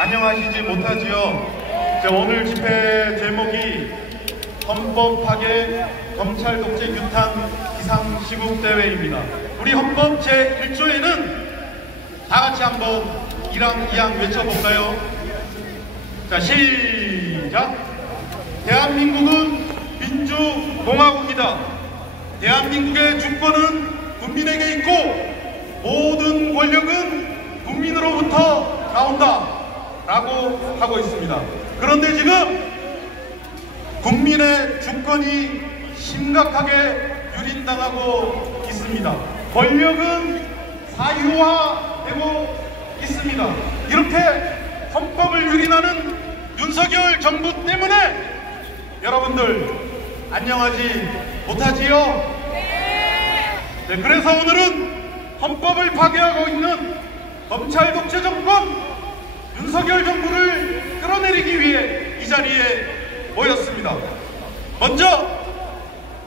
안녕하시지 못하지요. 오늘 집회 제목이 헌법 파괴, 검찰 독재 규탄 비상시국 대회입니다. 우리 헌법 제1조에는 다 같이 한번 이랑 외쳐볼까요? 자, 시작! 대한민국은 민주공화국이다. 대한민국의 주권은 국민에게 있고 모든 권력은 국민으로부터 나온다 라고 하고 있습니다. 그런데 지금 국민의 주권이 심각하게 유린당하고 있습니다. 권력은 사유화되고 있습니다. 이렇게 헌법을 유린하는 윤석열 정부 때문에 여러분들 안녕하지 못하지요? 네, 그래서 오늘은 헌법을 파괴하고 있는 검찰 독재 정권 윤석열 정부를 끌어내리기 위해 이 자리에 모였습니다. 먼저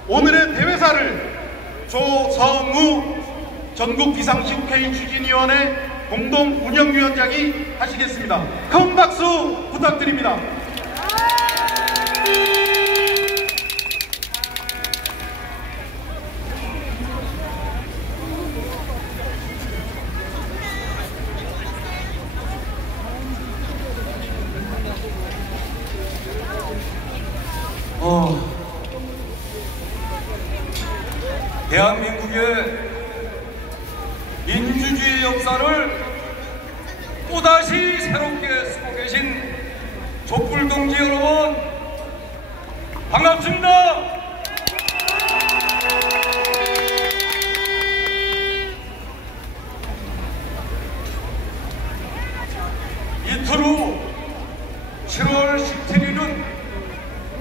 오늘의 대회사를 조성우 전국 비상시국회의 추진위원회 공동운영위원장이 하시겠습니다. 큰 박수 부탁드립니다. 대한민국의 민주주의 역사를 또다시 새롭게 쓰고 계신 촛불 동지 여러분, 반갑습니다. 이틀 후 7월 17일은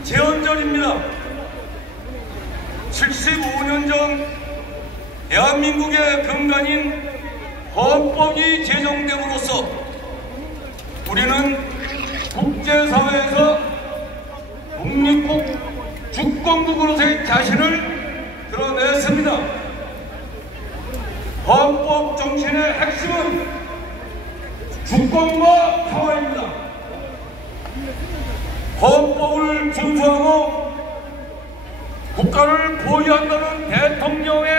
제헌절입니다. 75년 전 대한민국의 근간인 헌법이 제정됨으로써 우리는 국제사회에서 독립국 주권국으로서의 자신을 드러냈습니다. 헌법 정신의 핵심은 주권과 평화입니다. 헌법을 준수하고 국가를 보위한다는 대통령의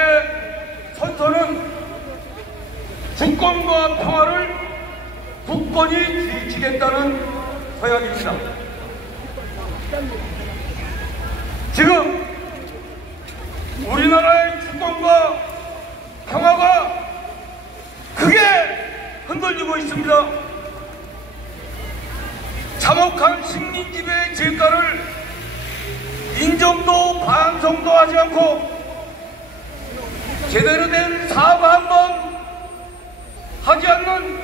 선서는 주권과 평화를 국권이 지키겠다는 서약입니다. 지금 우리나라의 주권과 평화가 크게 흔들리고 있습니다. 참혹한 식민지배의 질가를 인정도 반성도 하지 않고 제대로 된 사과 한 번 하지 않는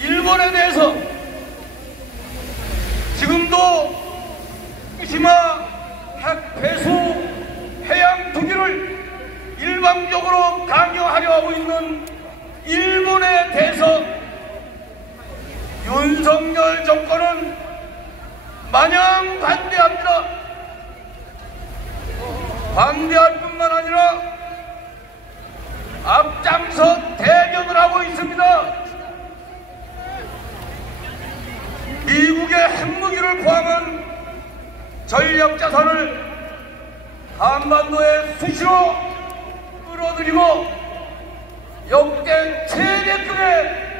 일본에 대해서 지금도 후쿠시마 핵 배수 해양 투기를 일방적으로 강요하려 하고 있는 일본에 대해서 윤석열 정권은 마냥 반대합니다. 반대할 뿐만 아니라 앞장서 대변을 하고 있습니다. 미국의 핵무기를 포함한 전략자산을 한반도에 수시로 끌어들이고 역대 최대급의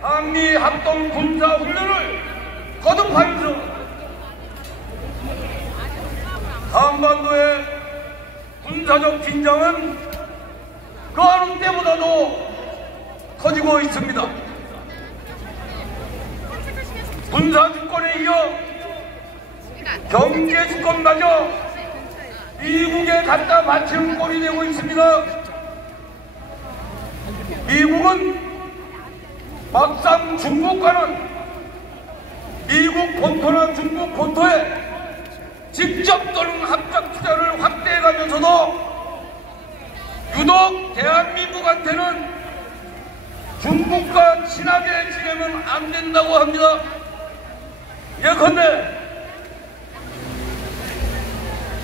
한미 합동 군사훈련을 거듭하면서 한반도의 군사적 긴장은 그 어느 때보다도 커지고 있습니다. 군사주권에 이어 경제주권마저 미국에 갖다 바치는 꼴이 되고 있습니다. 미국은 막상 중국과는 미국 본토나 중국 본토에 직접 또는 합작 투자를 확대해가면서도 유독 대한민국한테는 중국과 친하게 지내면 안 된다고 합니다. 예컨대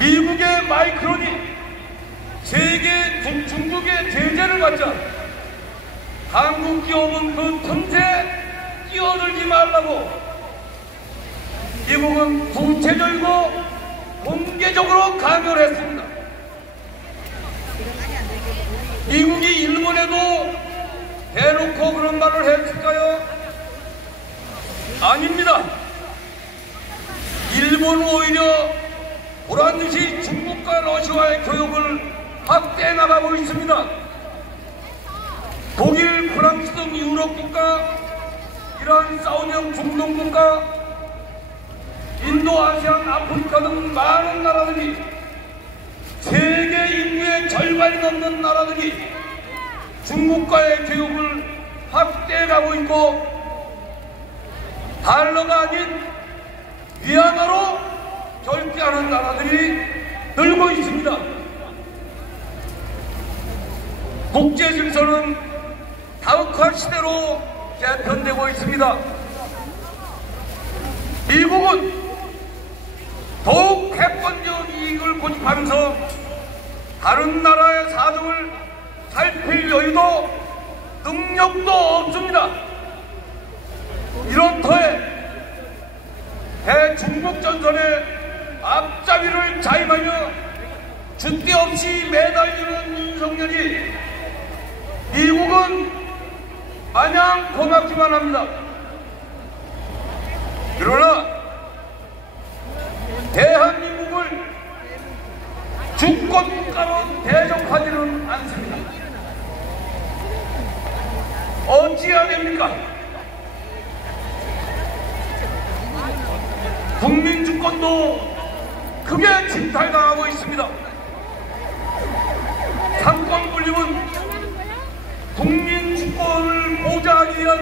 미국의 마이크론이 세계 중국의 제재를 받자 한국 기업은 그 틈새 끼어들지 말라고 미국은 구체적이고 공개적으로 강요를 했습니다. 미국이 일본에도 대놓고 그런 말을 했을까요? 아닙니다. 일본은 오히려 보란듯이 중국과 러시아의 교역을 확대해 나가고 있습니다. 독일, 프랑스 등 유럽 국가, 이란, 사우디 등 중동 국가, 인도, 아시안, 아프리카 등 많은 나라들이, 세계 인구의 절반이 넘는 나라들이 중국과의 교역을 확대해 가고 있고, 달러가 아닌 위안화로 결제하는 나라들이 늘고 있습니다. 국제 질서는 다흑화 시대로 개편되고 있습니다. 미국은 더욱 객관적 이익을 고집하면서 다른 나라의 사정을 살필 여유도 능력도 없습니다. 이런 터에 대중국 전선에 앞잡이를 자임하며 줏대 없이 매달리는 윤석열이 미국은 마냥 고맙기만 합니다. 그러나 대한민국을 주권국가로 대접하지는 않습니다. 어찌해야 됩니까? 국민주권도 크게 침탈당하고 있습니다. 상권 분립은 국민주권을 보장하기 위한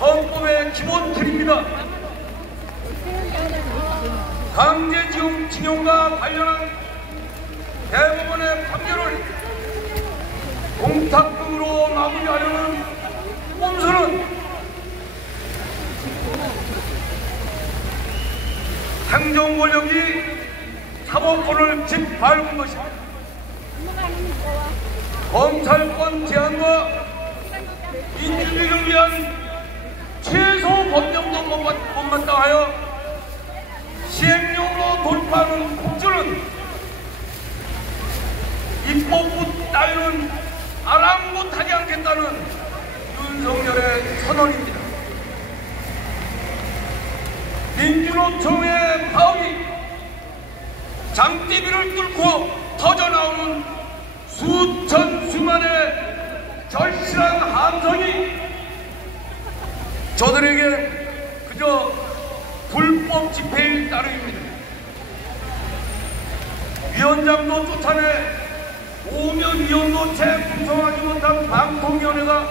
헌법의 기본 틀입니다. 강제징용과 관련한 대법원의 판결을 공탁금으로 마무리하려는 꼼수는 행정권력이 사법권을 짓밟은 것입니다. 검찰권 제한과 민주주의를 위한 최소 법정도 못마땅하여 시행령으로 돌파하는 폭주는 입법부 따위는 아랑곳하지 않겠다는 윤석열의 선언입니다. 민주노총의 파업이 장대비를 뚫고 터져나오는 수천수만의 절실한 함성이 저들에게 그저 불법 집회일 따름입니다. 위원장도 쫓아내 오면위원도 채 구성하지 못한 방통위원회가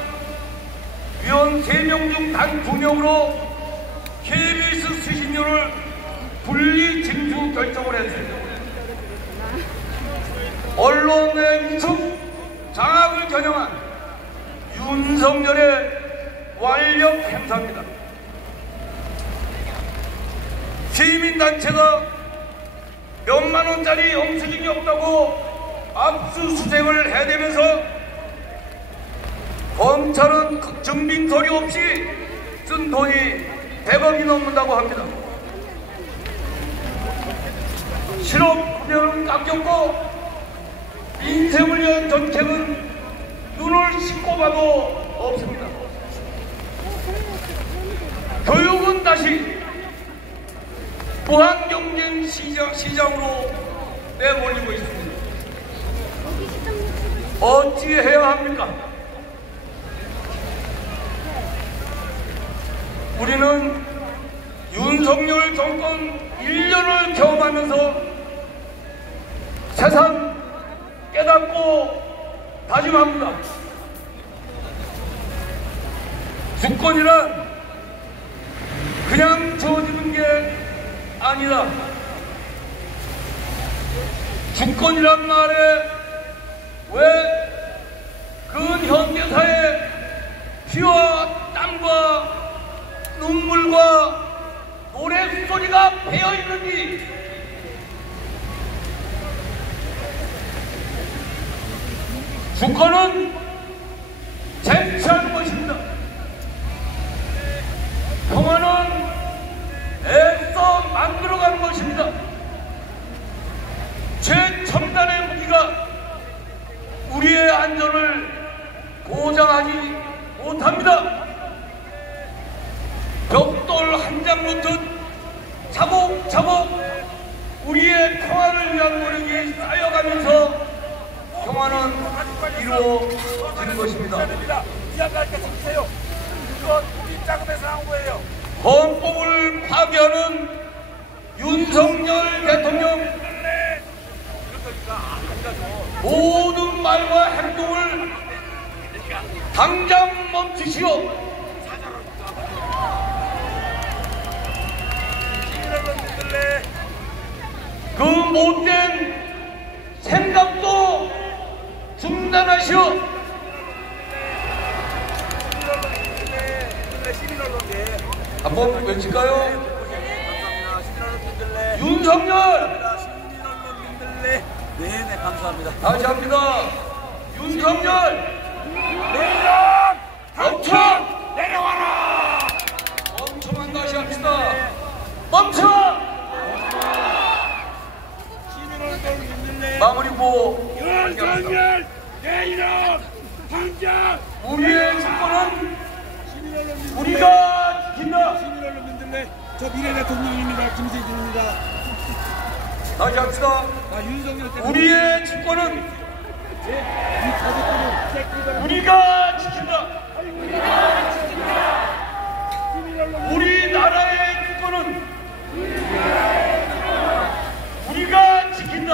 위원 3명 중 단 2명으로 KBS 수신료를 분리 징수 결정을 했습니다. 언론의 위축, 장악을 겨냥한 윤석열의 완력 행사입니다. 시민단체가 몇만 원짜리 영수증이 없다고 압수수색을 해대면서 검찰은 증빙 서류 없이 쓴 돈이 100억이 넘는다고 합니다. 실업급여는 깎였고 인생을 위한 정책은 눈을 씻고 봐도 없습니다. 교육은 다시 무한경쟁 시장으로 내몰리고 있습니다. 어찌해야 합니까? 우리는 윤석열 정권 1년을 경험하면서 새삼 깨닫고 다짐합니다. 주권이란 그냥 주어지는 게 아니다. 주권이란 말에 왜 근현대사에 피와 땀과 눈물과 노랫소리가 배어있는지 주권은 쟁취하는 것입니다. 담장 놓듯 차곡차곡 우리의 평화를 위한 노력이 쌓여가면서 평화는 이루어지는 것입니다. 헌법을 파괴하는 윤석열 대통령 모든 말과 행동을 당장 멈추시오. 그 못된 생각도 중단하시오. 한번 외칠까요? 윤석열! 네네, 감사합니다. 다시 합니다. 윤석열! 내일은 멈춰! 내려와라! 멈춰만 다시 합시다. 멈춰! 마무리고 윤석열! 내일은 당장! 우리의 주권은 우리가 지킨다. 시민언론민들레, 저 미래 대통령입니다. 김세진입니다. 다시 합시다. 윤석열 대통령. 우리의 주권은 이 가족들은 새끼들. 우리가 지킨다. 우리나라의 주권은 우리가 지킨다.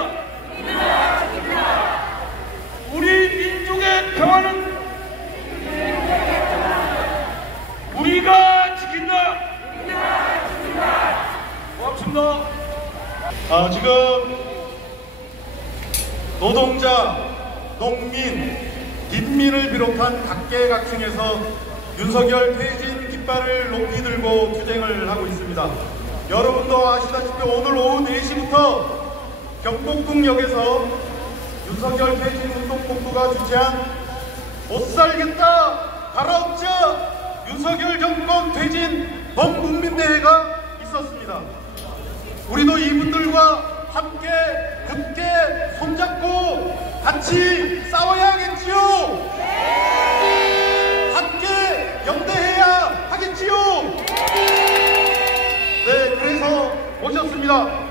우리 민족의 평화는 우리가 지킨다. 고맙습니다. 지금 노동자, 농민, 빈민을 비롯한 각계각층에서 윤석열 퇴진 깃발을 높이 들고 투쟁을 하고 있습니다. 여러분도 아시다시피 오늘 오후 4시부터 경복궁역에서 윤석열 퇴진 운동본부가 주최한 못살겠다 가라앉자 윤석열 정권 퇴진 범국민대회가 있었습니다. 우리도 이분들과 함께 굳게 손잡고 같이 싸워야겠지요. 함께 연대해야 하겠지요. 네, 그래서 모셨습니다.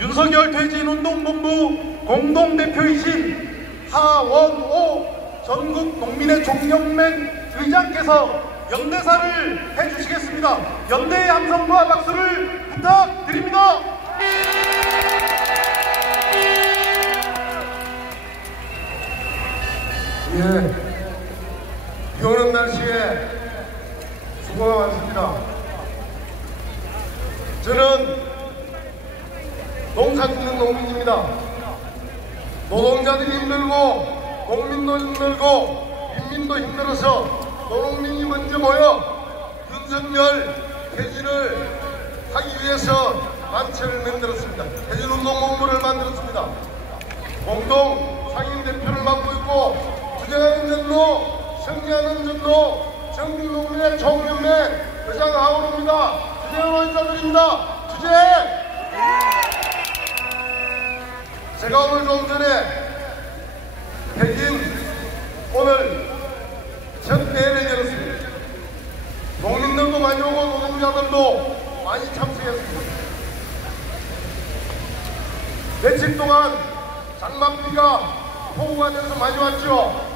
윤석열 퇴진운동본부 공동대표이신 하원오 전국농민의 종연맹 의장께서 연대사를 해주시겠습니다. 연대의 함성과 박수를 부탁드립니다. 예, 비 오는 날씨에 수고가 많습니다. 저는 농사 짓는 농민입니다. 노동자들이 힘들고 농민도 힘들고 빈민도 힘들어서 노농민이 먼저 모여 윤석열 퇴진을 하기 위해서 단체를 만들었습니다. 퇴진운동본부를 만들었습니다. 공동 상임대표를 맡고 있고 투쟁하는 전도, 승리하는 전도, 전국농민의 총연맹 의장 하원호입니다. 투쟁으로 인사드립니다. 투쟁! 제가 오늘 좀 전에 퇴진 오늘 첫 대회를 열었습니다. 농민들도 많이 오고 노동자들도 많이 참석했습니다. 며칠 동안 장맛비가 폭우가 돼서 많이 왔죠.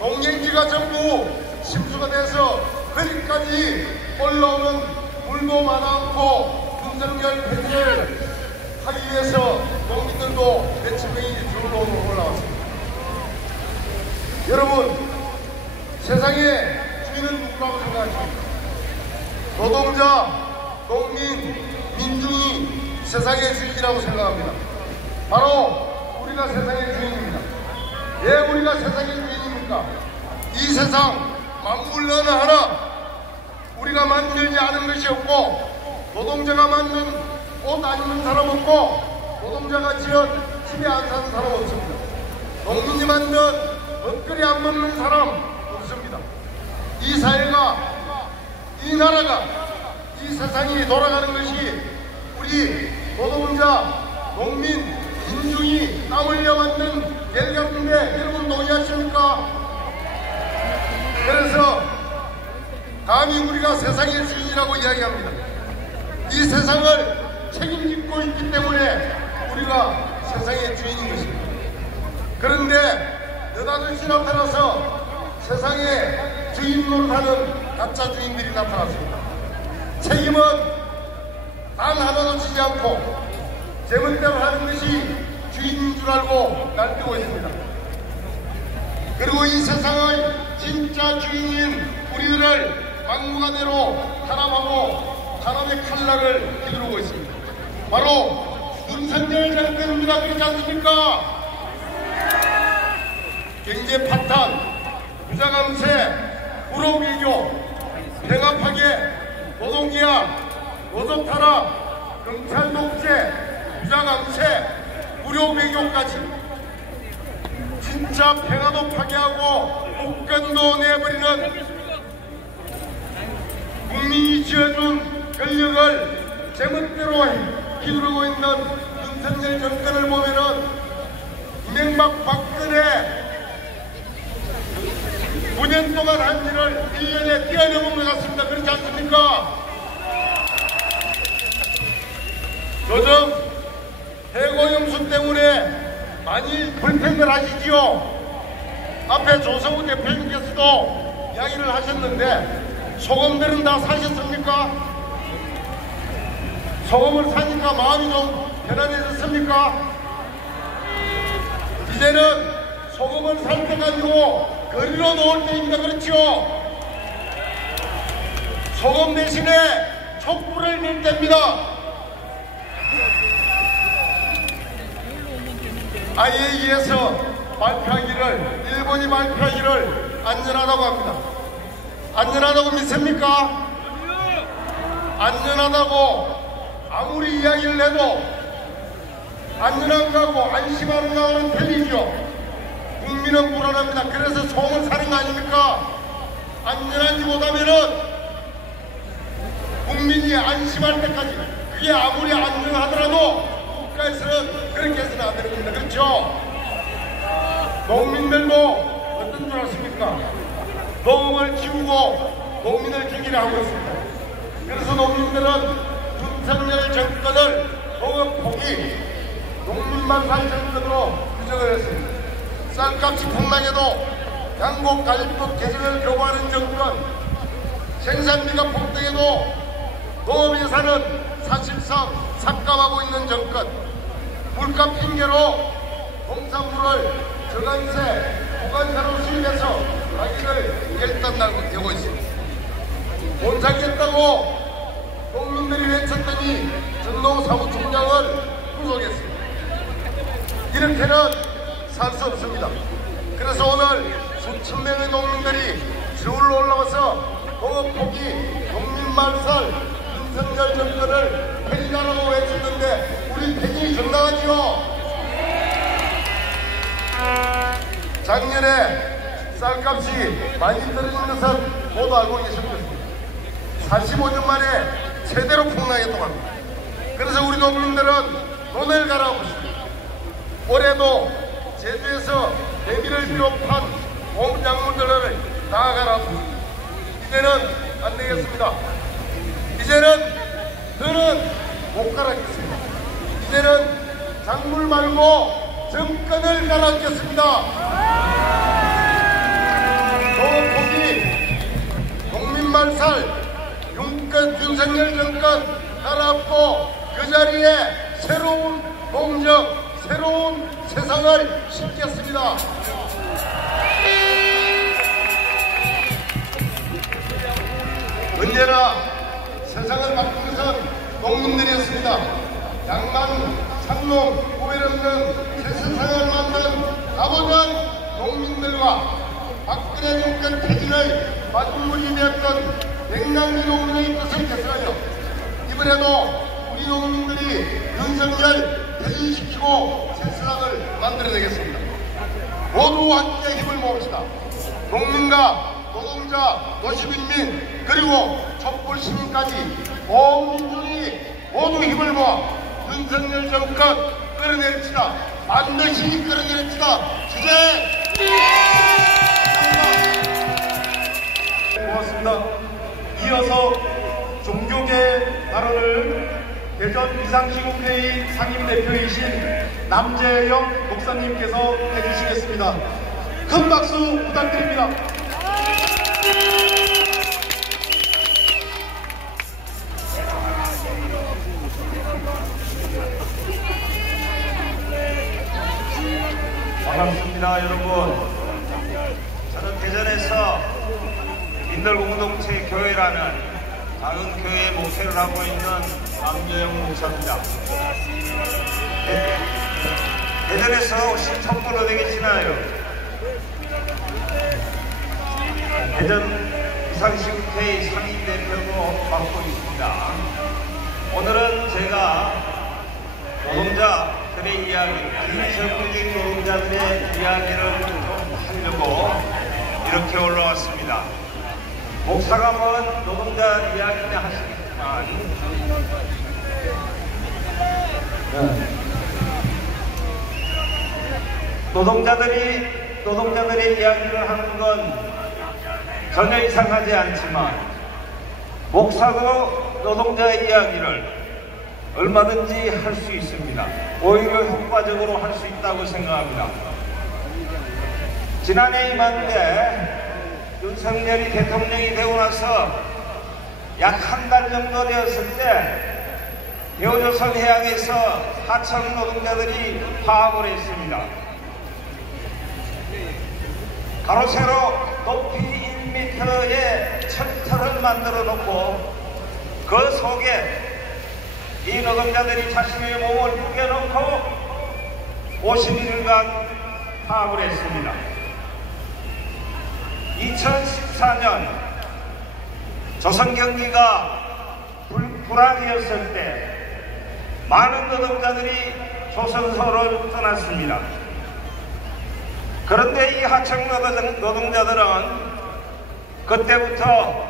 농경지가 전부 침수가 돼서 거기까지 올라오는 물도 많았고 윤석열 퇴진을 하기 위해서 농민들도 며칠 명이 줄로 올라왔습니다. 여러분, 세상의 주인은 누구라고 생각하십니까? 노동자, 농민, 민중이 세상의 주인이라고 생각합니다. 바로 우리가 세상의 주인입니다. 왜 우리가 세상의 주인입니까? 이 세상 만물 어느 하나 우리가 만들지 않은 것이 없고, 노동자가 만든 옷 안 입는 사람 없고, 노동자가 지은 집에 안 사는 사람 없습니다. 농민이 만든 먹거리 안 먹는 사람 없습니다. 이 사회가, 이 나라가, 이 세상이 돌아가는 것이 우리 노동자, 농민, 민중이 땀 흘려 만든 결과인데 여러분 동의하십니까? 그래서 감히 우리가 세상의 주인이라고 이야기합니다. 이 세상을 책임지고 있기 때문에 우리가 세상의 주인인 것입니다. 그런데 느닷없이 나타나서 세상의 주인 노릇하는 가짜 주인들이 나타났습니다. 책임은 단 하나도 지지 않고 제멋대로 하는 것이 주인인 줄 알고 날뛰고 있습니다. 그리고 이 세상의 진짜 주인인 우리들을 막무가내로 탄압하고 탄압의 칼날을 휘두르고 있습니다. 바로 윤석열 정권입니다. 그렇지 않습니까? 경제 파탄, 부자 감세, 불호 외교, 병합하게, 노동계약, 노조 탄압, 경찰 독재, 부자 감세, 무료 외교까지 진짜 평화도 파괴하고 복권도 내버리는 국민이 지어준 권력을 제멋대로 휘두르고 있는 윤석열 정권을 보면은 이명박 박근혜 9년 동안 한 일을 1년에 뛰어넘은 것 같습니다. 그렇지 않습니까? 요즘 해고염수 때문에 많이 불평을 하시지요. 앞에 조성우 대표님께서도 이야기를 하셨는데 소금들은 다 사셨습니까? 소금을 사니까 마음이 좀 편안해졌습니까? 이제는 소금을 살 때가 아니고 거리로 놓을 때입니다. 그렇죠? 소금 대신에 촛불을 낼 때입니다. IAEA에서 발표하기를, 일본이 발표하기를 안전하다고 합니다. 안전하다고 믿습니까? 안전하다고 아무리 이야기를 해도 안전한 거하고 안심하는 거하고는 틀리죠. 국민은 불안합니다. 그래서 소금을 사는 거 아닙니까? 안전한지 못하면은 국민이 안심할 때까지, 그게 아무리 안전하더라도 국가에서는 그렇게 해서는 안 되는 겁니다. 그렇죠? 농민들도 어떤 줄 아십니까? 농업을 키우고 농민을 죽이려 하고 있습니다. 그래서 농민들은 윤석열 정권을 농업 포기, 농민만 살 정권으로 규정을 했습니다. 쌀값이 폭락해도 양곡 가입법 개정을 교부하는 정권, 생산비가 폭등해도 농업 예산은 사실상 삭감하고 있는 정권, 물가 핑계로 농산물을 저관세, 보관사로 수입해서 가격을 결단하고 있습니다. 못 살겠다고 농민들이 외쳤더니 전노 사무총장을 구속했습니다. 이렇게는 살 수 없습니다. 그래서 오늘 수천 명의 농민들이 서울로 올라와서 농업 포기, 농민 말살, 윤석열 정권을 폐지하라고 외쳤는데 우리 폐지 정당하지요? 작년에 쌀값이 많이 떨어진 것은 모두 알고 계실 것입니다. 45년 만에 제대로 폭락했다고 합니다. 그래서 우리 농민들은 돈을 갈아엎고 있습니다. 올해도 제주에서 대비를 비롯한 온 작물들을 다 갈아엎고 이제는 안 되겠습니다. 이제는 더는 못 갈아엎겠습니다. 이제는 작물 말고 정권을 갈아엎겠습니다. 농업 포기, 농민 말살, 윤석열 정권 갈아엎고 그 자리에 새로운 공정, 새로운 세상을 심겠습니다. 언제나 세상을 바꾼 것은 농민들이었습니다. 양만, 상농, 구별 없는 새 세상을 만든 가보전 농민들과 박근혜 정권 퇴진의 마중물이 되었던 백남기 농민의 뜻을 계승하여 이번에도 우리 농민들이 윤석열 퇴진시키고 새 세상을 만들어내겠습니다. 모두 함께 힘을 모읍시다. 농민과 노동자, 도시민민, 그리고 촛불 시민까지 온 민중이 모두 힘을 모아 윤석열 정권 끌어내립시다. 반드시 끌어내립시다. 주제! 고맙습니다. 이어서 종교계 발언을 대전 비상시국회의 상임대표이신 남재영 목사님께서 해주시겠습니다. 큰 박수 부탁드립니다. 반갑습니다, 여러분. 저는 대전에서 인별공동체 교회라는 작은 교회의 목회를 하고 있는 남재영 목사입니다. 대전에서 오신 첩보로 되겠시나요? 대전 비상시국회의 상임대표도 맡고 있습니다. 오늘은 제가 노동자들의 이야기, 비정규직 노동자들의 이야기를 좀 하려고 이렇게 올라왔습니다. 목사가 뭔 노동자 이야기를 하시겠지만 노동자들의 이야기를 하는 건 전혀 이상하지 않지만 목사도 노동자의 이야기를 얼마든지 할 수 있습니다. 오히려 효과적으로 할 수 있다고 생각합니다. 지난해 이맘때 윤석열이 대통령이 되고 나서 약 한 달 정도 되었을 때 대우조선 해양에서 4천 노동자들이 파업을 했습니다. 가로 세로 높이 1m의 철탑을 만들어 놓고 그 속에 이 노동자들이 자신의 몸을 구겨놓고 51일간 파업을 했습니다. 2014년 조선 경기가 불황이었을 때 많은 노동자들이 조선소를 떠났습니다. 그런데 이 하청 노동자들은 그때부터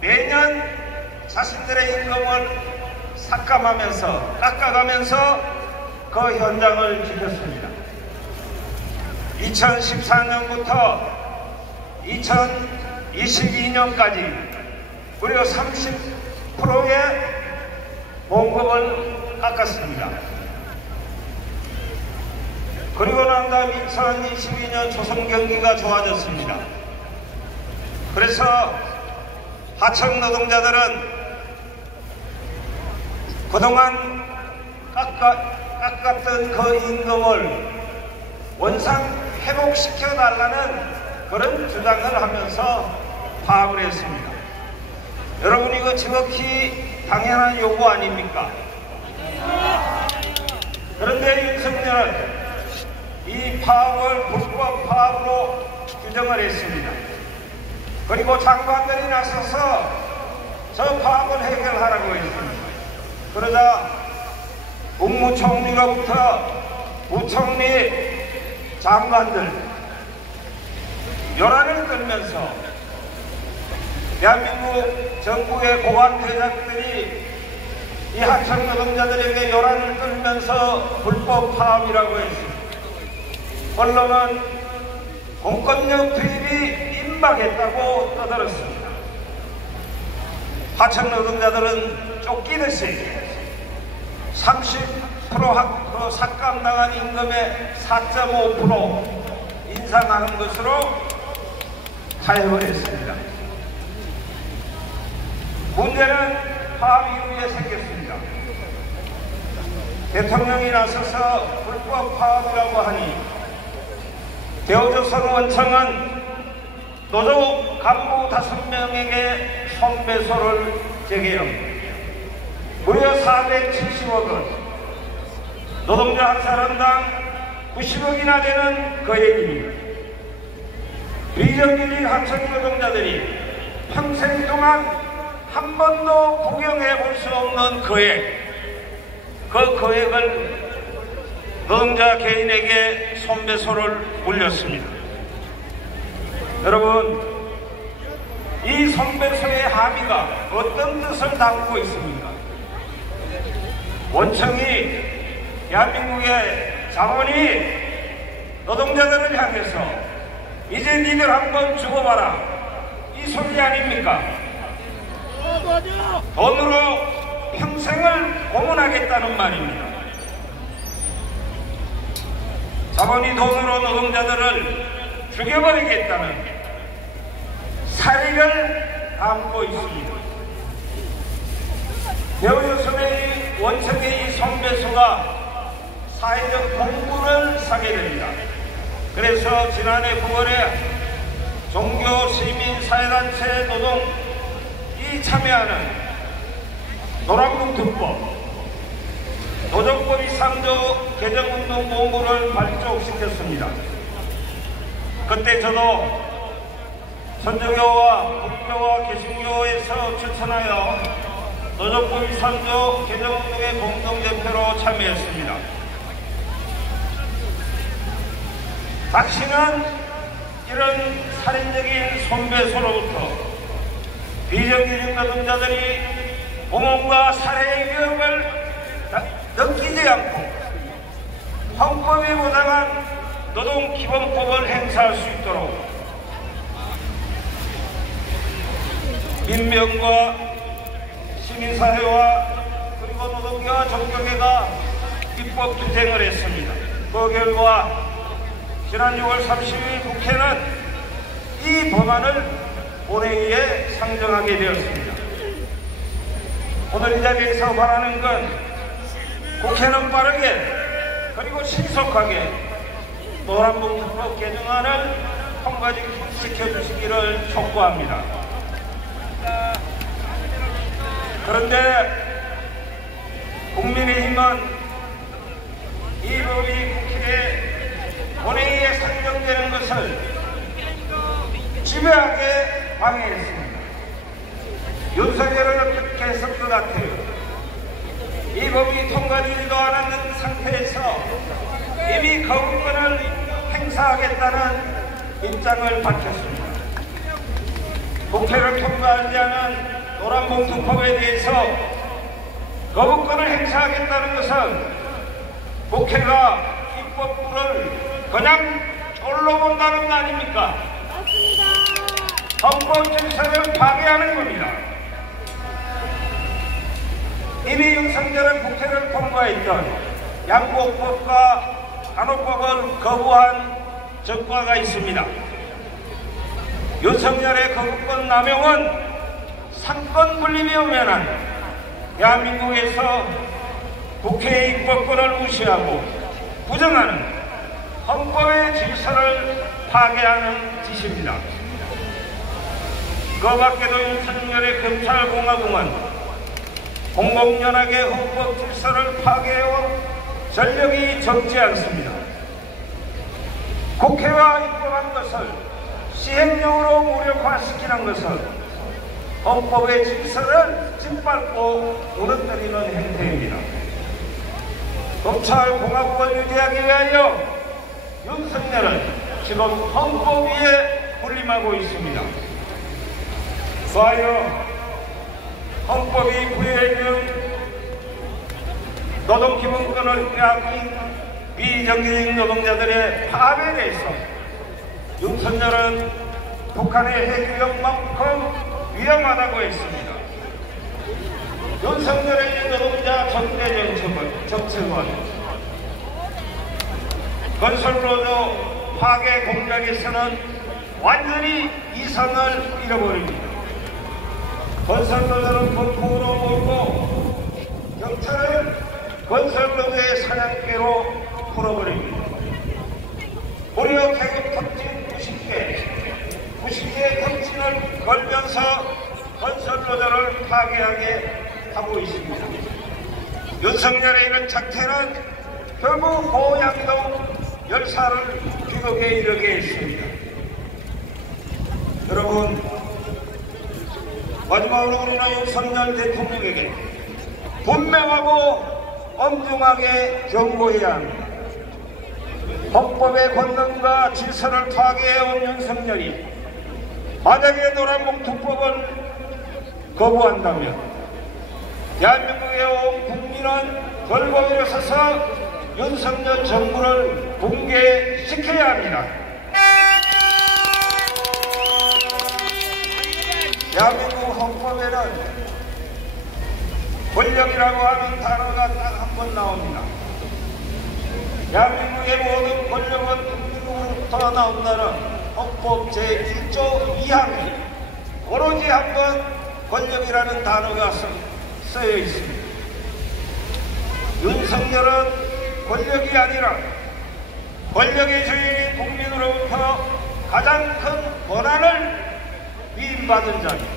매년 자신들의 임금을 깎아가면서 그 현장을 지켰습니다. 2014년부터 2022년까지 무려 30%의 봉급을 깎았습니다. 그리고 난 다음 2022년 조선 경기가 좋아졌습니다. 그래서 하청 노동자들은 그동안 깎았던 그 임금을 원상 회복시켜달라는 그런 주장을 하면서 파업을 했습니다. 여러분, 이거 지극히 당연한 요구 아닙니까? 그런데 윤석열은 이 파업을 불법 파업으로 규정을 했습니다. 그리고 장관들이 나서서 저 파업을 해결하라고 했습니다. 그러자 국무총리로부터 부총리, 장관들 열안을 끌면서 대한민국 정부의 고관 대장들이 이 하청 노동자들에게 열안을 끌면서 불법 파업이라고 했습니다. 언론은 공권력 투입이 임박했다고 떠들었습니다. 하청 노동자들은 쫓기듯이 30% 삭감당한 임금의 4.5% 인상하는 것으로 타협을 했습니다. 문제는 파업 이후에 생겼습니다. 대통령이 나서서 불법 파업이라고 하니 대우조선 원청은 노조 간부 5명에게 손배소를 제기합니다. 무려 470억 원, 노동자 한 사람당 90억이나 되는 거액입니다. 비정규직 하청 노동자들이 평생 동안 한 번도 구경해 볼 수 없는 거액, 그 거액을 노동자 개인에게 손배소를 물렸습니다. 여러분, 이 손배소의 함의가 어떤 뜻을 담고 있습니까? 원청이 대한민국의 자본이 노동자들을 향해서 이제 니들 한번 죽어봐라, 이 소리 아닙니까? 돈으로 평생을 고문하겠다는 말입니다. 자본이 돈으로 노동자들을 죽여버리겠다는 사리를 담고 있습니다. 배우유선의 원청의 손배수가 사회적 공분을 사게 됩니다. 그래서 지난해 9월에 종교 시민사회단체 노동이 참여하는 노란봉투법, 노정법 3조 개정운동 본부를 발족시켰습니다. 그때 저도 선정교와 불교와 개신교에서 추천하여 노정법 3조 개정운동의 공동대표로 참여했습니다. 당신은 이런 살인적인 손배소로부터 비정규직 노동자들이 고문과 살해의 위협을 느끼지 않고 헌법이 보장한 노동기본법을 행사할 수 있도록 민병과 시민사회와 그리고 노동계와 종교계가 입법 투쟁을 했습니다. 그 결과 지난 6월 30일 국회는 이 법안을 본회의에 상정하게 되었습니다. 오늘 이 자리에서 바라는 건 국회는 빠르게 그리고 신속하게 노란봉투법 개정안을 통과시켜주시기를 촉구합니다. 그런데 국민의힘은 이 법이 국회에 본회의에 상정되는 것을 집요하게 방해했습니다. 윤석열은 어떻게 했을 것 같아요? 이 법이 통과되지도 않았는 상태에서 이미 거부권을 행사하겠다는 입장을 밝혔습니다. 국회를 통과하지 않은 노란봉투법에 대해서 거부권을 행사하겠다는 것은 국회가 입법부를 그냥 쫄로 본다는 거 아닙니까? 맞습니다. 헌법 질서를 파괴하는 겁니다. 이미 윤석열은 국회를 통과했던 양곡법과 간호법을 거부한 전과가 있습니다. 윤석열의 거부권 남용은 상권 분립이 오면은 대한민국에서 국회의 입법권을 무시하고 부정하는 헌법의 질서를 파괴하는 짓입니다. 그 밖에도 윤석열의 검찰공화국은 공공연하게 헌법 질서를 파괴해온 전력이 적지 않습니다. 국회가 입법한 것을 시행령으로 무력화시키는 것은 헌법의 질서를 짓밟고 무너뜨리는 행태입니다. 검찰공화국을 유지하기 위하여 윤석열은 지금 헌법 위에 군림하고 있습니다. 그하여 헌법이 부여해준 노동기본권을 빼앗긴 비정규직 노동자들의 파업에 대해서 윤석열은 북한의 핵위협만큼 위험하다고 했습니다. 윤석열의 노동자 적대 정책은 건설노조 파괴 공작에서는 완전히 이성을 잃어버립니다. 건설노조는 범풍으로 몰고 경찰은 건설노조의 사냥개로 풀어버립니다. 무려 계급 턱진 90개의 턱진을 걸면서 건설노조를 파괴하게 하고 있습니다. 윤석열의 이런 작태는 결국 호양동 열사를 귀국에 이르게 했습니다. 여러분, 마지막으로 우리는 윤석열 대통령에게 분명하고 엄중하게 경고해야 합니다. 헌법의 권능과 질서를 파괴해온 윤석열이 만약에 노란봉투법을 거부한다면 대한민국의 온 국민은 걸고 일어서서 윤석열 정부를 붕괴시켜야 합니다. 대한민국 헌법에는 권력이라고 하는 단어가 딱 한 번 나옵니다. 대한민국의 모든 권력은 국민으로부터 나온다는 헌법 제1조 2항에 오로지 한 번 권력이라는 단어가 쓰여 있습니다. 윤석열은 권력이 아니라 권력의 주인인 국민으로부터 가장 큰 권한을 위임받은 자입니다.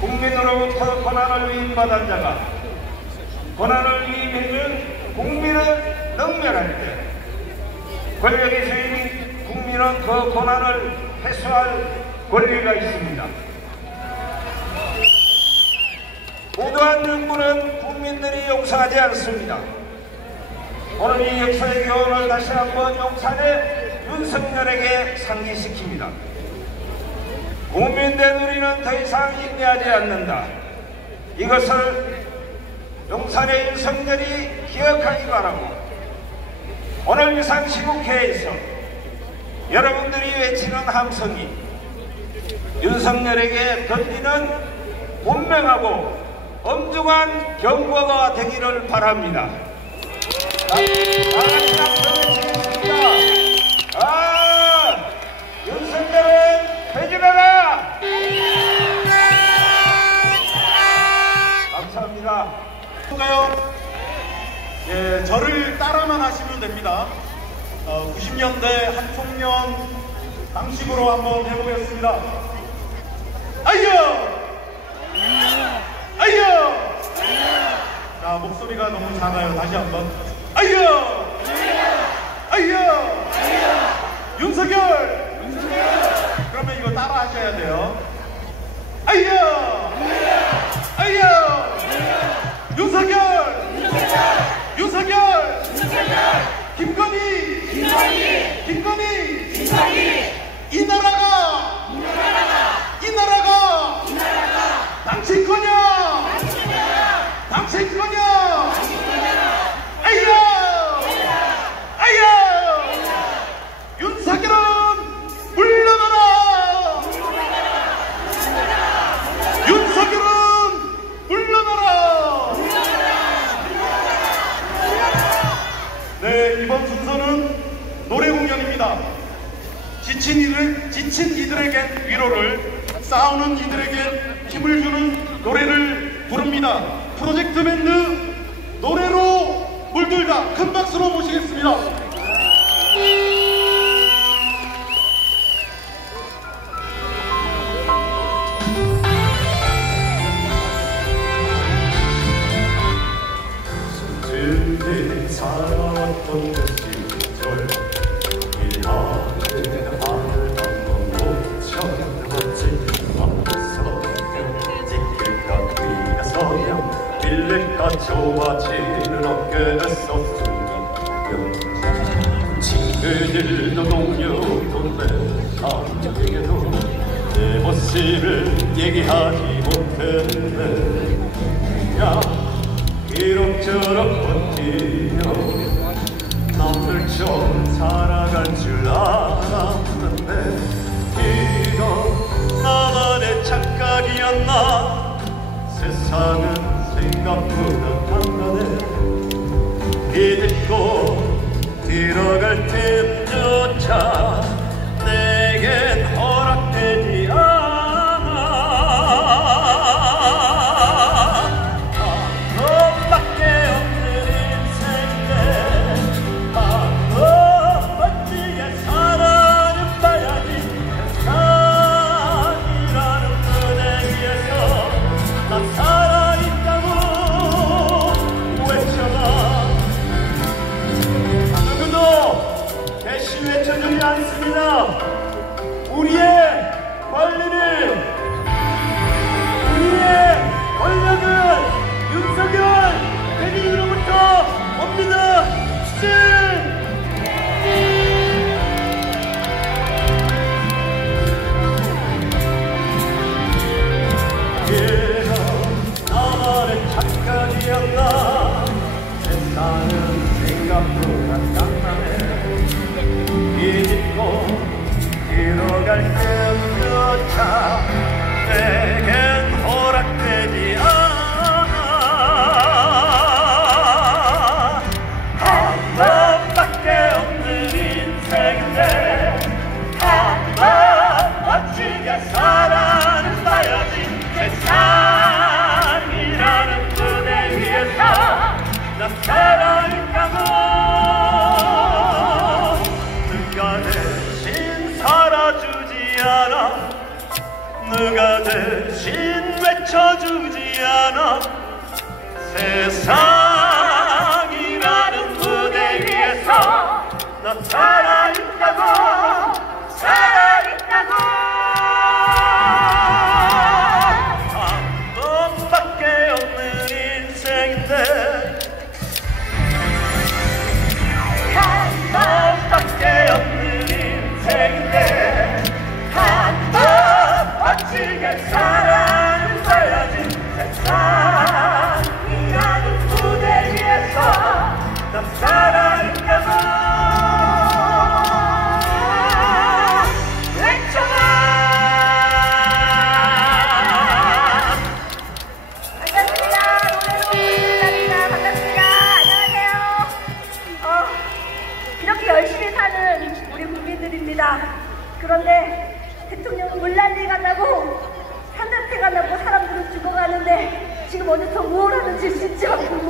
국민으로부터 권한을 위임받은 자가 권한을 위임해준 국민을 능멸할 때 권력의 주인인 국민은 그 권한을 회수할 권리가 있습니다. 무도한 정부는 국민들이 용서하지 않습니다. 오늘 이 역사의 교훈을 다시 한번 용산의 윤석열에게 상기시킵니다. 국민된 우리는 더 이상 인내하지 않는다. 이것을 용산의 윤석열이 기억하기 바라고 오늘 비상시국회에서 여러분들이 외치는 함성이 윤석열에게 던지는 분명하고 엄중한 경고가 되기를 바랍니다. 다같이 함성해주겠습니다. 윤석열은 퇴진하라! 감사합니다. 예, 저를 따라만 하시면 됩니다. 90년대 한총련 방식으로 한번 해보겠습니다. 아이요! 아이요! 자, 목소리가 너무 작아요. 다시 한번. 아이요! 아이요! 윤석열! 그러면 이거 따라 하셔야 돼요. 아이요! 아이요! 윤석열! 윤석열! 김건희! 김건희! 이 나라가 당신 거냐? 당신 거냐? 아이요! 아이요! 윤석열은 물러나라! 윤석열은 물러나라! 네, 이번 순서는 노래 공연입니다. 지친 이들에겐 위로를, 싸우는 이들에겐 힘을 주는 노래를 부릅니다. 프로젝트 밴드 노래로 물들다 큰 박수로 모시겠습니다. 순진히 살아왔던 그 시절 이 하늘 한번 못 쳐다봤지. 앞에서 찍힐까 뒤에서야 빌릴까 좋아지는 어깨에서 순간 친구들도 동료도 내 가족에게도 내 모습을 얘기하지 못했네. 그냥 이럭저럭 버티며 남들처럼 살아갈 줄 알았는데 이건 나만의 착각이었나. 세상은 생각보다 단단해. 기대고 들어갈 틈조차 내겐 허락되지 않아. 너밖에 없는 인생인데 너 멋지게 살아는 봐야지. 세상이라는 무대 위에서 나 살아있다고 외쳐봐. 누구도 대신 외쳐주지 않습니다. 우리의 권리는, 우리의 권력은 윤석열 대리인으로부터 옵니다. 시즌! 나만의 착각이었나. 세상은 생각보다 깜깜해. 잊고 들어갈 틈조차 내겐 허락되지 않아.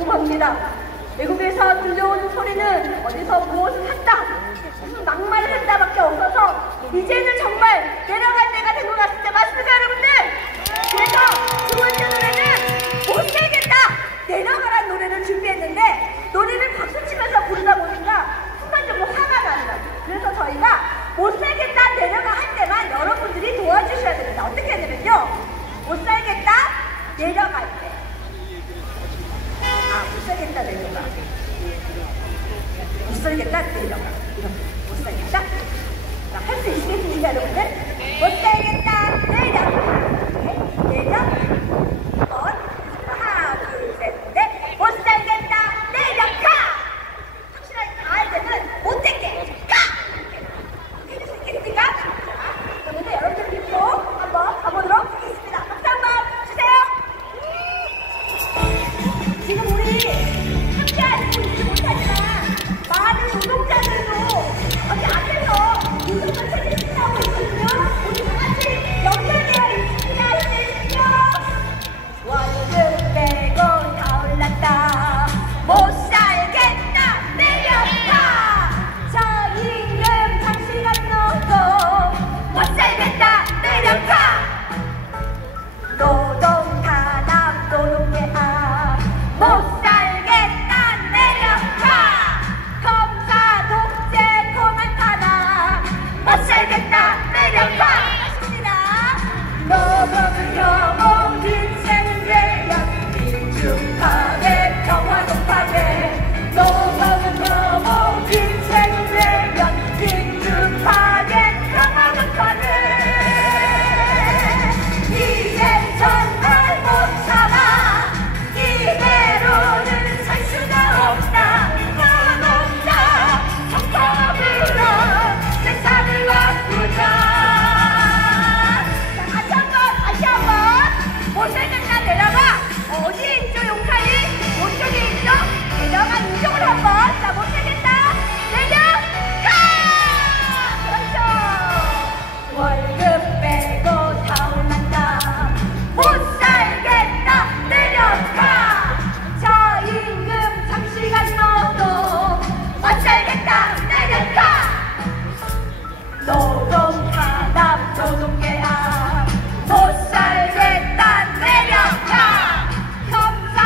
궁금합니다. 외국에서 들려오는 소리는 어디서 무엇을 한다, 무슨 막말을 한다밖에 없어서 이제는 정말 내려갈 때가 된 것 같습니다. 맞습니까, 여러분들? 그래서 두 번째 노래는 못 살겠다 내려가란 노래를 준비했는데 노래를 박수치면서 부르다 보니까 순간적으로 화가 나는 거예요. 그래서 저희가 못 살겠다 내려가 할 때만 여러분들이 도와주셔야 됩니다. 어떻게 하냐면요, 못 살겠다 내려갈 때, 못 살겠다 내려가, 못 살겠다 내려가, 이렇게 못 살겠다. 할 수 있겠습니까, 여러분들? 못 살겠다 내려가, 내려, 하나 둘 셋 넷, 못 살겠다 내려가. 확실하게 가할 때는 못 되게 가! 해줄 수 있겠습니까? 그러면 여러분들 믿고 한번 가보도록 하겠습니다. 박수 한번 주세요. 지금 우리 함께 하시고 있지 못하지만 많은 노동자들도 여기 앞에서 유튜브 채널 신청하고 있거든요. 우리 다 같이 연결되어 있습니다. 힘내십시오. 월급 빼고 다 올랐다, 못 살겠다 내려가. 저 임금 장시간 노동 못 살겠다 내려가. 노동 탄압 노동계약 못 살겠다 내려가. 검사 독재 공안 탄압 못 살겠다 내려가. 맞습니다. 노동은 영웅 인생은 대연 민중파괴 평화동 파괴. 노동은 영웅 인생은 대연 민중파괴 평화동 파괴. 이젠 정말 못 참아, 이대로는 살 수가 없다. 노동자 성통으로 세상을 바꾸자. 다시 한번 못 살겠다 내려가. 어디에 있죠 용칼이? 오쪽에 있죠? 내려가 이쪽으로 한번. 자, 못 살겠다 내려가. 그렇죠. 월급 빼고 다 올랐다, 못 살겠다 내려가. 저 임금 장시간 노동 못 살겠다 내려가. 노동 탄압 노동계약 못 살겠다 내려가. 검사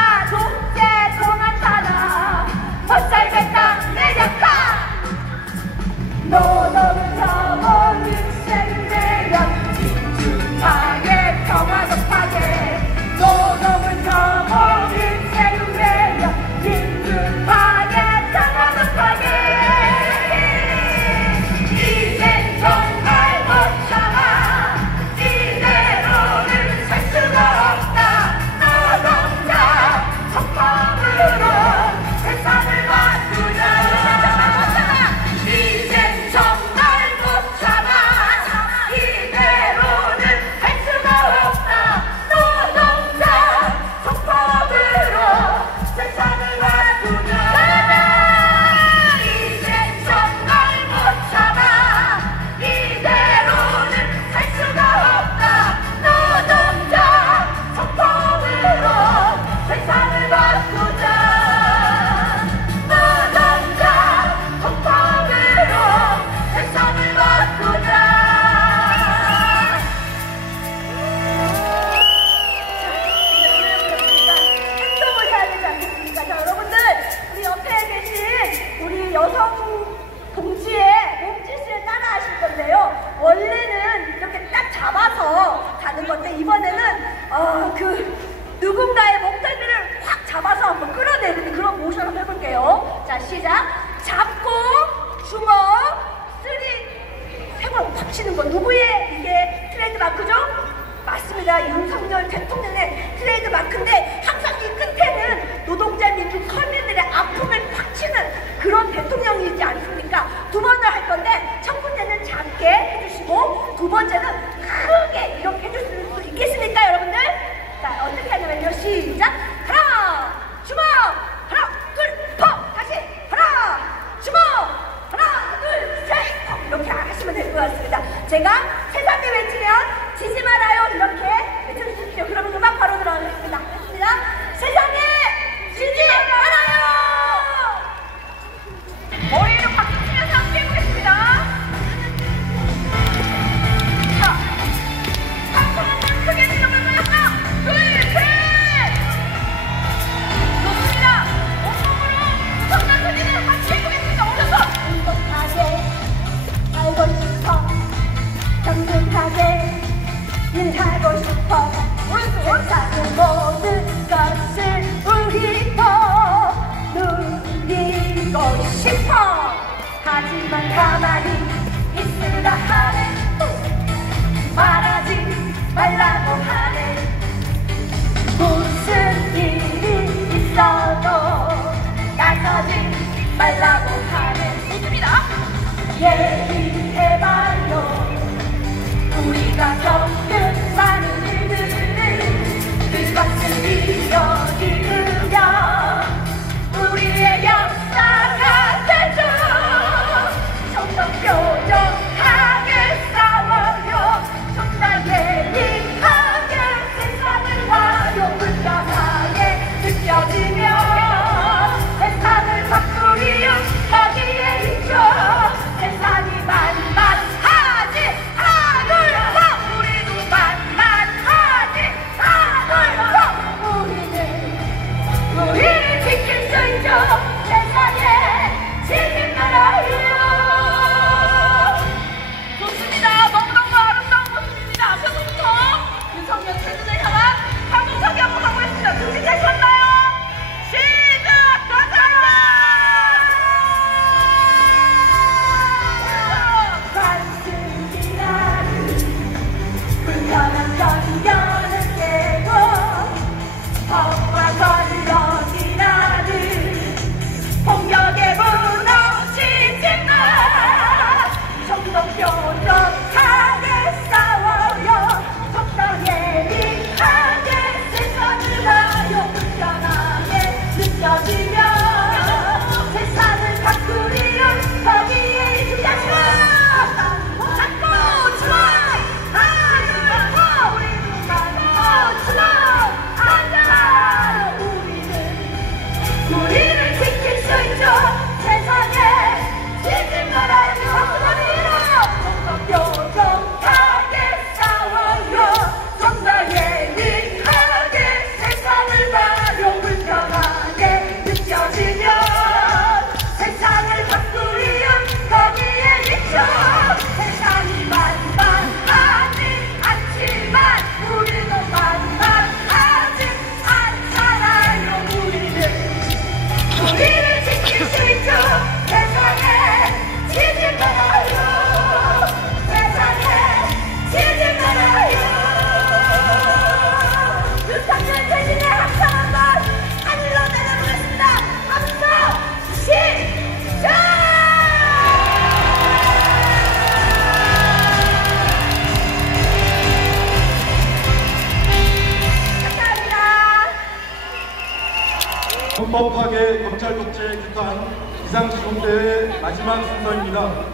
헌법 파괴, 검찰 독재 규탄 비상시국대회 마지막 순서입니다.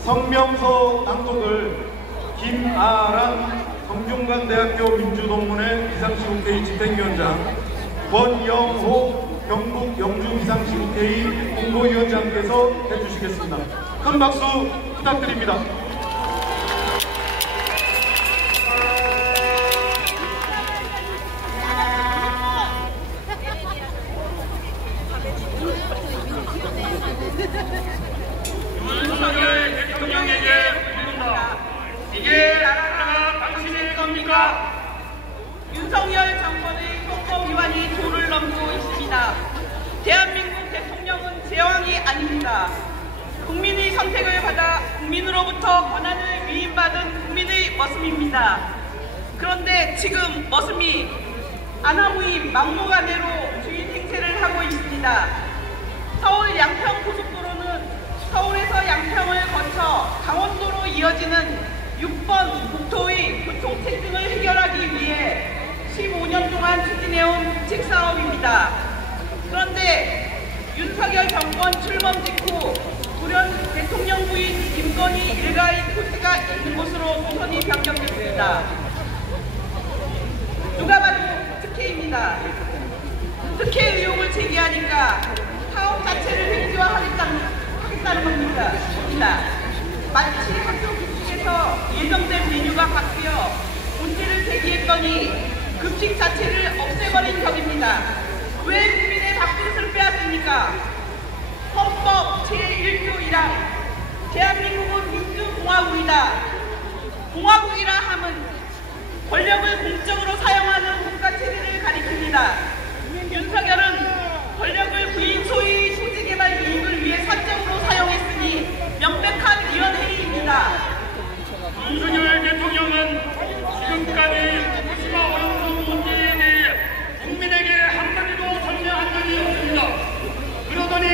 성명서 낭독을 김아랑 성균관대학교 민주동문회 비상시국회의 집행위원장, 권영호 경북 영주 비상시국회의 홍보위원장께서 해주시겠습니다. 큰 박수 부탁드립니다. 윤석열 대통령에게 묻는다. 이게 나라가 당신의 겁니까? 윤석열 정권의 헌법 위반이 도를 넘고 있습니다. 대한민국 대통령은 제왕이 아닙니다. 국민의 선택을 받아 국민으로부터 권한을 위임받은 국민의 머슴입니다. 그런데 지금 머슴이 아나무인 막무가내로 주인 행세를 하고 있습니다. 서울 양평 고속도로는 서울에서 양평을 거쳐 강원도로 이어지는 6번 국토의 교통체증을 해결하기 위해 15년 동안 추진해온 국책사업입니다. 그런데 윤석열 정권 출범 직후 불현 대통령 부인 김건희 일가의 토지가 있는 곳으로 노선이 변경됐습니다. 누가 봐도 특혜입니다. 특혜 의혹을 제기하니까 사업 자체를 획지화하겠다는 겁니다. 마치 학교 급식에서 예정된 메뉴가 바뀌어 문제를 제기했더니 급식 자체를 없애버린 격입니다. 왜 국민의 밥그릇을 빼앗습니까? 헌법 제1조 1항 대한민국은 민주공화국이다. 공화국이라 함은 권력을 공적으로 사용하는 국가체제를 가리킵니다. 윤석열은 권력을 부인 소위 수지개발 이익을 위해 사적으로 사용했으니 명백한 위헌행위입니다. 윤석열 대통령은 지금까지 후쿠시마 오염수 문제에 대해 국민에게 한마디도 설명한 적이 없습니다. 그러더니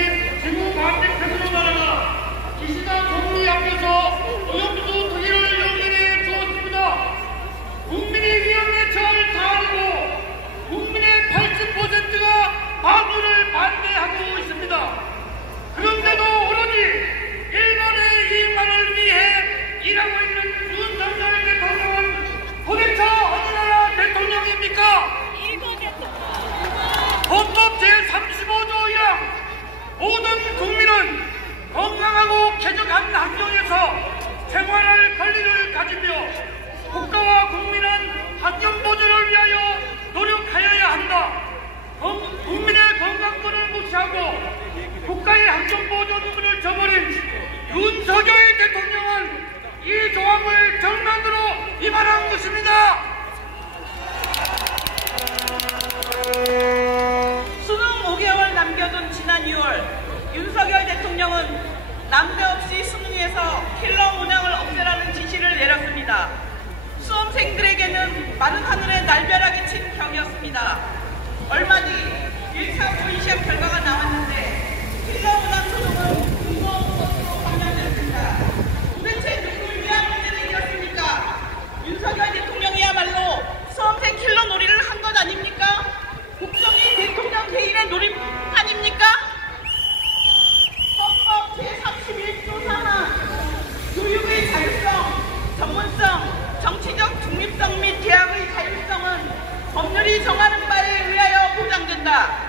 지구 반대편으로 날아가 기시다 총리 앞에서 오염수 투기를 연결해 주었습니다. 국민의 위험에 처할 사안이고 국민의 80%가 방류를 반대하고 있습니다. 그런데도 오로지 일본의 이익만을 위해 일하고 있는 윤석열 대통령은 도대체 어느 나라 대통령입니까? 헌법 제35조 1항 모든 국민은 건강하고 쾌적한 환경에서 생활할 권리를 가지며 국가와 국민은 환경 보존을 위하여 노력하여야 한다. 국민의 건강권을 무시하고 국가의 환경 보존권을 저버린 윤석열 대통령은 이 조항을 정면으로 위반한 것입니다. 수능 5개월 남겨둔 지난 2월 윤석열 대통령은 남대없이 수능에서 킬러 문항을 없애라는 지시를 내렸습니다. 수험생들에게는 마른 하늘에 날벼락이 친 격이었습니다. 얼마 뒤 1차 보이시험 결과가 나왔는데 킬러 문항 수능은 중고급 것으로 판명됐습니다. 도대체 누구를 위한 문제들이었습니까? 윤석열 대통령이야말로 수험생 킬러 놀이를 한 것 아닙니까? 국정이 대통령 개인의 놀이 아닙니까? 헌법 제31조 3항 교육의 자율성, 전문성, 정치적 중립성 및 개학의 자율성은 법률이 정하는 바에 의하여 보장된다.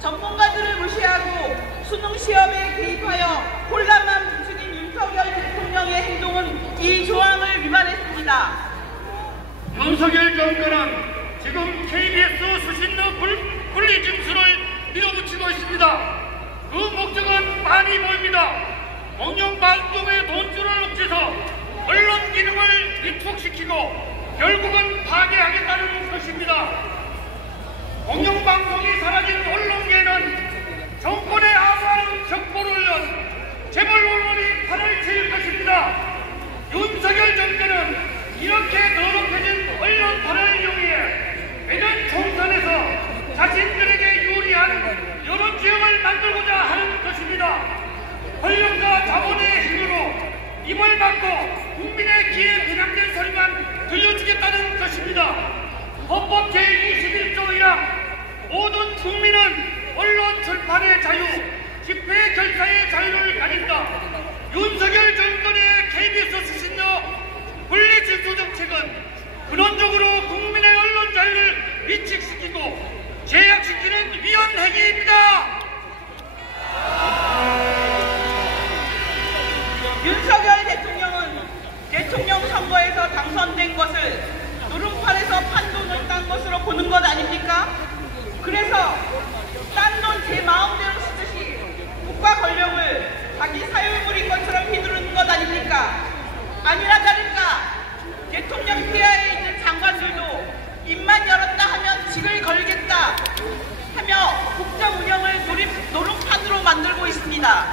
전문가들을 무시하고 수능 시험에 개입하여 혼란만 부추긴 윤석열 대통령의 행동은 이 조항을 위반했습니다. 윤석열 정권은 지금 KBS 수신료 분리 징수를 밀어붙이고 있습니다. 그 목적은 많이 보입니다. 공영방송의 돈줄을 옥죄서 언론 기능을 위축시키고 결국은 파괴하겠다는 것입니다. 공영방송이 사라진 언론계는 정권의 아무한 척보를 연 재벌 언론이 판을 칠 것입니다. 윤석열 정권은 이렇게 더럽혀진 언론판을 이용해 매년 총선에서 자신들에게 유리한 여론 지형을 만들고자 하는 것입니다. 권력과 자본의 힘으로 입을 막고 국민의 귀에 배당된 소리만 들려주겠다는 것입니다. 헌법 제21조 1항 모든 국민은 언론 비판의 자유, 집회 결사의 자유를 가진다. 윤석열 정권의 KBS 수신료 분리질서 정책은 근원적으로 국민의 언론 자유를 위축시키고 제약시키는 위헌 행위입니다. 윤석열 대통령은 대통령 선거에서 당선된 것을 누름판에서 판돈을 딴 것으로 보는 것 아닙니까? 그래서 딴 돈 제 마음대로 쓰듯이 국가 권력을 자기 사유물인 것처럼 휘두르는 것 아닙니까? 아니나 다를까 대통령 폐하에 있는 장관들도 입만 열었다 하면 직을 걸겠다 하며 국정 운영을 노름판으로 만들고 있습니다.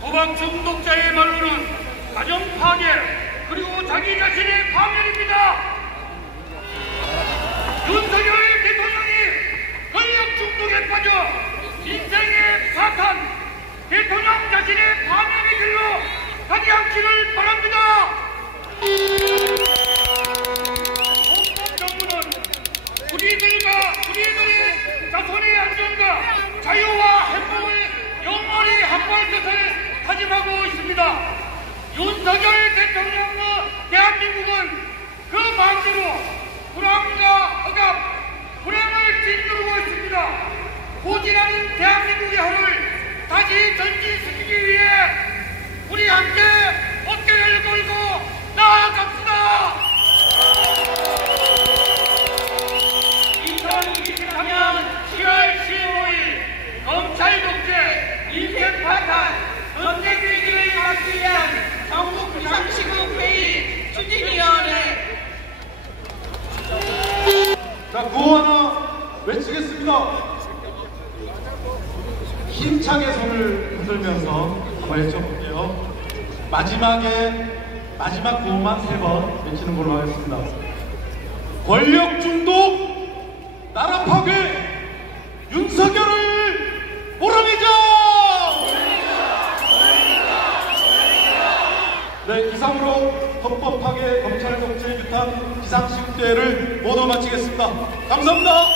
도박 중독자의 말로는 가정 파괴 그리고 자기 자신의 파멸입니다. 윤석열 대통령이 권력 중독에 빠져 인생의 파탄, 대통령 자신의 파멸의 길로 가지 않기를 바랍니다. 헌법 정부는 우리들의 자손의 안전과 자유와 행복을 영원히 확보할 것을 다짐하고 있습니다. 윤석열 대통령과 대한민국은 그 마음대로 불황과 억압, 불행을 짓누르고 있습니다. 고질하는 대한민국의 혼을 다시 전진시키기 위해 우리 함께 어깨를 걸고 나아갑시다. 2023년 10월 15일 검찰 독재, 인생 파탄, 전쟁 위기를 막기 위한 전국 비상시국 회의 추진위원회. 자, 구호 하나 외치겠습니다. 힘차게 손을 흔들면서 한번 외쳐볼게요. 마지막 구호만 3번 외치는 걸로 하겠습니다. 권력 중독, 나라 파괴, 윤석열을 몰아내자! 네, 이상으로 헌법 파괴, 검찰 독재 규탄 비상시국대회를 모두 마치겠습니다. 감사합니다.